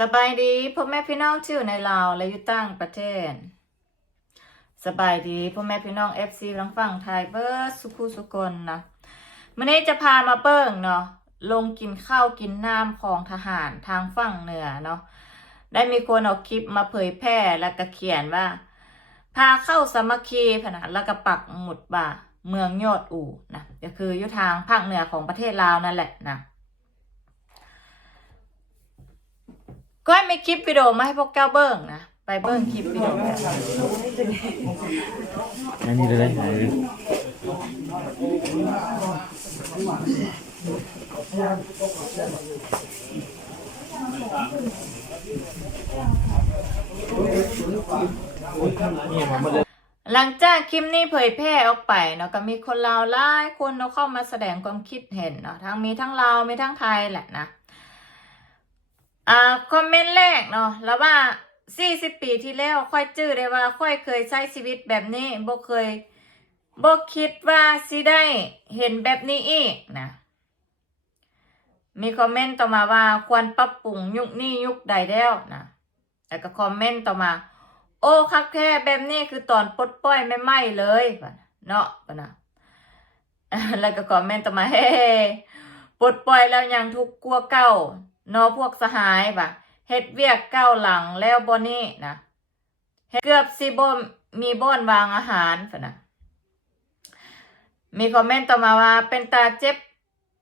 สบายดีพ่อแม่พี่น้องที่อยู่ในลาวและอยู่ต่างประเทศ สบายดีพ่อแม่พี่น้อง FC ลังฝั่งไทยเบิร์ดสุขุสุกนนะมื่อนี้จะพามาเบิ่งเนาะลงกินข้าวกินน้ำของทหารทางฝั่งเหนือเนาะได้มีคนเอาคลิปมาเผยแพร่แล้วก็เขียนว่า พาเข้าสมัคคีพนะแล้วก็ปักหมุดบ่าเมืองยอดอู่นะก็คืออยู่ทางภาคเหนือของประเทศลาวนั่นแหละนะ ก็ให้มีคลิปวิดีโอมาให้พวกแก้วเบิ้งนะ ไปเบิ้งคลิปวิดีโอนอันนี้เลยอันนี้หลังจากคลิปนี้เผยแพร่ออกไปเนาะก็มีคนลาวหลายคนเนาะเข้ามาแสดงความคิดเห็นเนาะทั้งมีทั้งลาวมีทั้งไทยแหละนะ อ่าคอมเมนต์แรกเนาะแล้วว่า40ปีที่แล้วค่อยจื้อได้ว่าค่อยเคยใช้ชีวิตแบบนี้บ่เคยบ่คิดว่าสิได้เห็นแบบนี้อีกนะมีคอมเมนต์ต่อมาว่าควรปรับปรุงยุคนี้ยุคใดแล้วนะแล้วก็คอมเมนต์ต่อมา โอ้คักแค่แบบนี้คือตอนปลดปล่อยไม่ไหมเลยเนาะปะนะแล้วก็คอมเมนต์ต่อมาเฮ้ปลดปล่อยแล้วยังทุกข์กลัวเก่า นอพวกสหายปะเฮ็ดเวียกเก้าหลังแล้วบนี่นะเกือบสิบ่มีบ่อนวางอาหารปะนะมีคอมเมนต์ต่อมาว่าเป็นตาเจ็บ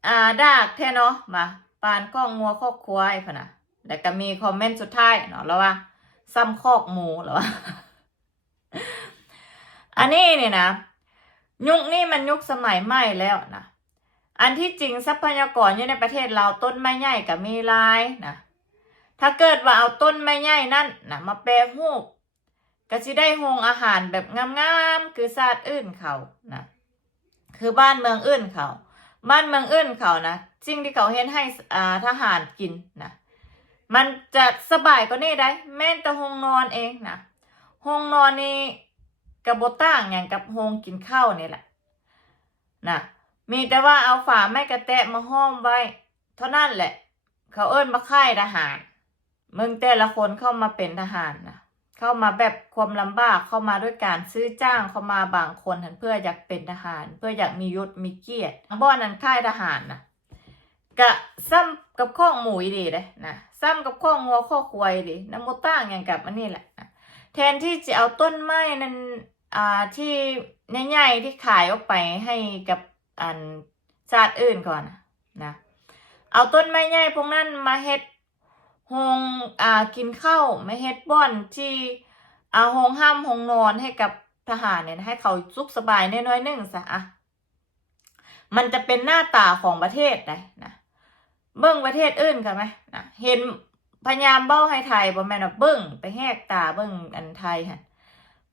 อ่าดากแท้เนาะมาปานข้องงัวข้อกควายพนะแล้วก็มีคอมเมนต์สุดท้ายเนาะแล้วว่าซ้ำคอกหมูหรอวะอันนี้เนี่ยนะ ยุคนี้มันยุคสมัยใหม่แล้วนะ อันที่จริงทรัพยากรอยู่ในประเทศเราต้นไม้ใหญ่กับมีลายนะถ้าเกิดว่าเอาต้นไม้ใหญ่นั่นนะมาแปรรูปก็สิได้โฮงอาหารแบบงามๆคือชาติอื่นเขานะคือบ้านเมืองอื่นเขาบ้านเมืองอื่นเขานะสิ่งที่เขาเห็นให้อ่าทหารกินนะมันจะสบายกว่านี้ได้ แม่นแต่หงนอนเองนะหงนอนนี่กระบต่างอย่างกับหงกินข้าวนี่แหละนะ มีแต่ว่าเอาฝาไม้กระแตะมาห้อมไว้ เท่านั้นแหละ เขาเอิ้นมาค่ายทหาร มึงแต่ละคนเข้ามาเป็นทหารนะเข้ามาแบบความลำบากเข้ามาด้วยการซื้อจ้างเข้ามาบางคนหันเพื่ออยากเป็นทหาร เพื่ออยากมียศมีเกียรติบ่อนั้นค่ายทหารนะกะซ้ำกับข้องหมูดีเลยนะซ้ำกับข้องงัวข้อควายดีน้ำมต่างอย่างกับอันนี้แหละนะแทนที่จะเอาต้นไม้นั้นอ่าที่ใหญ่ๆที่ขายออกไปให้กับ อันชาติอื่นก่อนนะเอาต้นไม้ใหญ่พวกนั้นมาเฮ็ดโฮงอ่ากินข้าวมาเฮ็ดบ่อนที่อ่าโฮงห้ามโฮงนอนให้กับทหารเนี่ยให้เขาสุขสบายน้อยๆหนึงซะอะมันจะเป็นหน้าตาของประเทศได้นะเบิ้งประเทศอื่นกันไหมนะเห็นพยายามเบ้าให้ไทยบ่แม่นว่าเบิ้งไปแหกตาเบิ้งอันไทยฮะ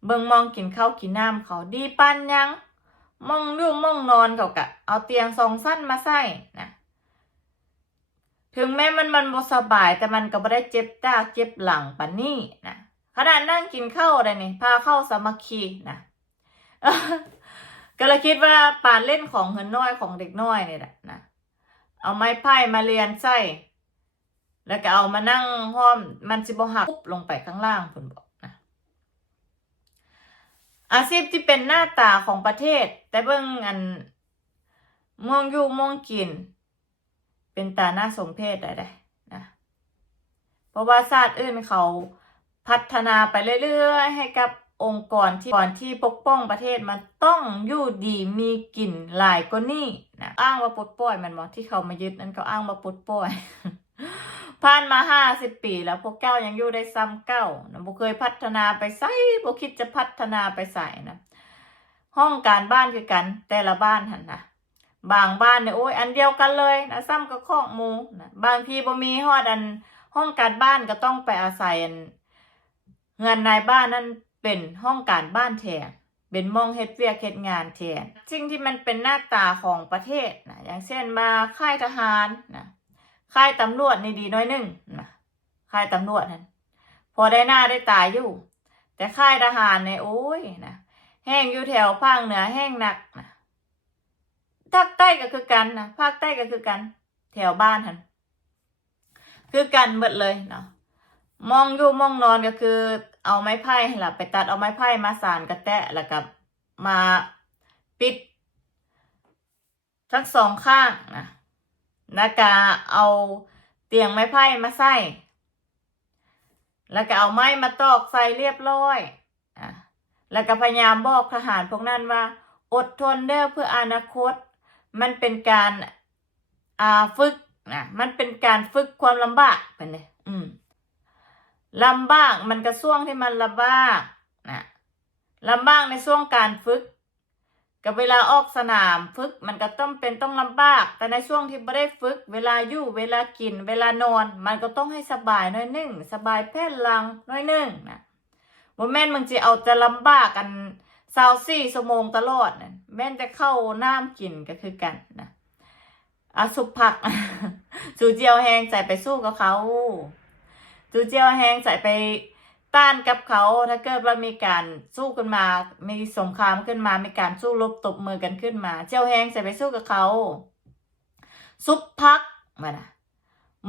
เบิ้งมองกินข้าวกินน้ำเขาดีปันยัง มองอยู่มองนอนเขากะเอาเตียงสองสั้นมาใส่นะถึงแม้มันมันบ่สบายแต่มันก็บ่ได้เจ็บตาเจ็บหลังปานนี้นะขนาดนั่งกินข้าวอะได้นี่พาเข้าสามัคคีนะก็เลยคิดว่าปานเล่นของเหินน้อยของเด็กน้อยนี่แหละนะเอาไม้ไผ่มาเรียนใส่แล้วก็เอามานั่งห้อมมันสิบหักปุ๊บลงไปข้างล่างคุณบอก อาชีพที่เป็นหน้าตาของประเทศ แต่เบิ่งอันมองอยู่มองกิน เป็นตาหน้าสมเพศได้ได้นะเพราะว่าศาสตร์อื่นเขาพัฒนาไปเรื่อยๆ ให้กับองค์กรที่ก่อนที่ปกป้องประเทศมันต้องอยู่ดีมีกลิ่นหลายกว่านี้นะอ้างว่าปลดปล่อยมันบอที่เขามายึดนั้นเขาอ้างว่าปลดปล่อย ผ่านมาห้าสิบปีแล้วพวกเก้ายังอยู่ได้ซ้ำเก้านะบ่เคยพัฒนาไปใส่บ่คิดจะพัฒนาไปใส่นะห้องการบ้านคือกัน แต่ละบ้านหันนะบางบ้านเนี่ยโอ้ยอันเดียวกันเลยนะซ้ำกับข้อมูนะบางทีบ่มีฮอดอันห้องการบ้านก็ต้องไปอาศัยอันเงินนายบ้านนั่นเป็นห้องการบ้านแทนเป็นมองเฮ็ดเวียกเฮ็ดงานแทนสิ่งที่มันเป็นหน้าตาของประเทศนะอย่างเช่นมาค่ายทหารนะ ค่ายตำรวจนี่ดีน้อยหนึ่งนะค่ายตำรวจนั่นพอได้หน้าได้ตาอยู่ แต่ค่ายทหารเนี่ยโอ้ยนะแห้งอยู่แถวภาคเหนือแห้งหนักนะภาคใต้ก็คือกันนะภาคใต้ก็คือกัน แถวบ้านหันคือกันหมดเลยเนาะมองอยู่มองนอนก็คือ เอาไม้ไผ่หั่นล่ะไปตัดเอาไม้ไผ่มาสานกระแตะแล้วก็มาปิด ทั้งสองข้างนะ แล้วก็เอาเตียงไม้ไผ่มาใส่ แล้วก็เอาไม้มาตอกใส่เรียบร้อยอะแล้วก็พยายามบอกทหารพวกนั้นว่า อดทนเด้อเพื่ออนาคต มันเป็นการอ่าฝึกนะมันเป็นการฝึกความลำบากเป็นเลยอืมลำบากมันก็ช่วงที่มันลำบากนะลำบากในช่วงการฝึก กับเวลาออกสนามฝึกมันก็ต้องเป็นต้องลำบาก แต่ในช่วงที่ไม่ได้ฝึก เวลาอยู่เวลากิน เวลานอน มันก็ต้องให้สบายหน้อยหนึ่งสบายแผ่นลังหน้อยหนึ่งนะบ่แม่นมึงจะเอาจะลำบากกันสาวสี่ชั่วโมงตลอดนะแม่นจะเข้าน้ำกินก็คือกันนะอาสุผักจูเจียวแหงใส่ไปสู้กับเขาจูเจียวแหงใส่ไป ต้านกับเขาถ้าเกิดว่ามีการสู้กันมา มีสงครามขึ้นมา มีการสู้รบตบมือกันขึ้นมา เจียวแหงใส่ไปสู้กับเขา ซุปพักมานะ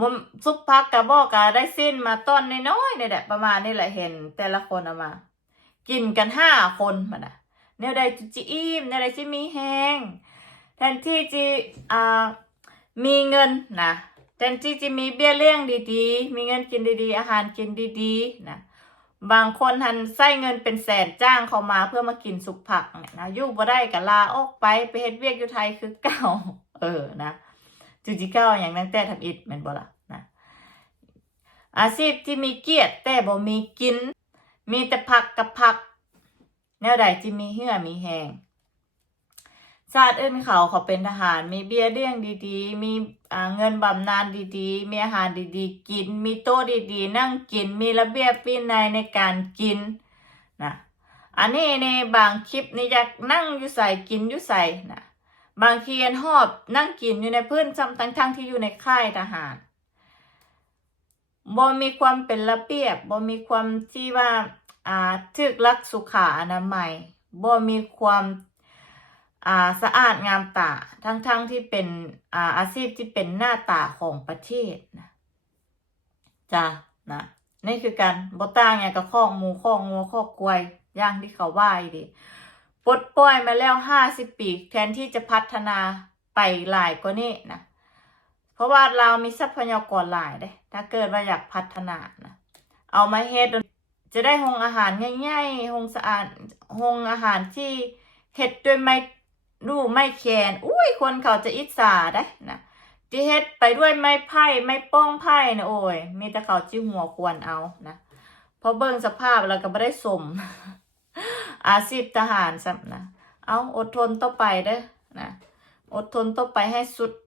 มุมซุปพักกับบอกกะได้สิ้นมาต้นน้อยๆเนี่ยแหละประมาณนี้แหละเห็นแต่ละคนเอามา กินกันห้าคนมานะเนี่ยได้จุจิอิ่มเนี่ยได้จิมีแหงแทนที่จะอ่ามีเงินนะแทนที่จะมีเบี้ยเลี้ยงดีๆ มีเงินกินดีๆ อาหารกินดีๆ นะ บางคนทันใส่เงินเป็นแสนจ้างเขามาเพื่อมากินสุกผักเนี่ยนะยู่บ่ได้ก็ลาออกไปไปเฮ็ดเวียกอยู่ไทยคือเก่า เออนะจุจิเก้าอย่างนั้นแต่ทำอิดแม่นบ่ล่ะนะอาชีพที่มีเกียรติแต่บ่มีกิน มีแต่ผักกับผัก แนวใดที่มีเหื่อมีแหง ชาติอื่นเขาเขาเป็นทหาร มีเบี้ยเลี้ยงดีๆ มีเงินบำนาญดีๆ มีอาหารดีๆ กิน มีโต๊ะดีๆ นั่งกิน มีระเบียบวินัยในการกินนะอันนี้ในบางคลิปนี่อยากนั่งอยู่ใส่กินอยู่ใส่นะบางทีอันหอบนั่งกินอยู่ในพื้นซ้ำทั้งๆที่อยู่ในค่ายทหารบ่มีความเป็นระเบียบบ่มีความที่ว่าอ่าถึกลักสุขาอนามัยบ่มีความ อ่าสะอาดงามตาทั้งๆทที่เป็นอ่าอาชีพที่เป็นหน้าตาของประเทศนะจ้ะนะนี่คือการบต่างอย่างกับข้องหมูข้องงัวข้อกลวยย่างที่เขาว่าอีดิปลดปล่อยมาแล้วห้าสิบปีแทนที่จะพัฒนาไปหลายกว่านี้นะเพราะว่าเรามีทรัพยากรหลายเด้ถ้าเกิดว่าอยากพัฒนานะเอามาเฮ็ดจะได้หงอาหารง่ายๆหงสะอาดหงอาหารที่เฮ็ดด้วยไม้ รูไม่แคนอุ้ยคนเขาจะอิจฉาได้นะจีเฮ็ดไปด้วยไม้ไผ่ไม้ป้องไผ่นะโอ้ย มีแต่เขาจิ้หัวควรเอานะเพราะเบิ่งสภาพแล้วก็ไม่ได้สม อาชีพทหารซ้ำนะ เอาอดทนต่อไปเด้อนะ อดทนต่อไปให้สุด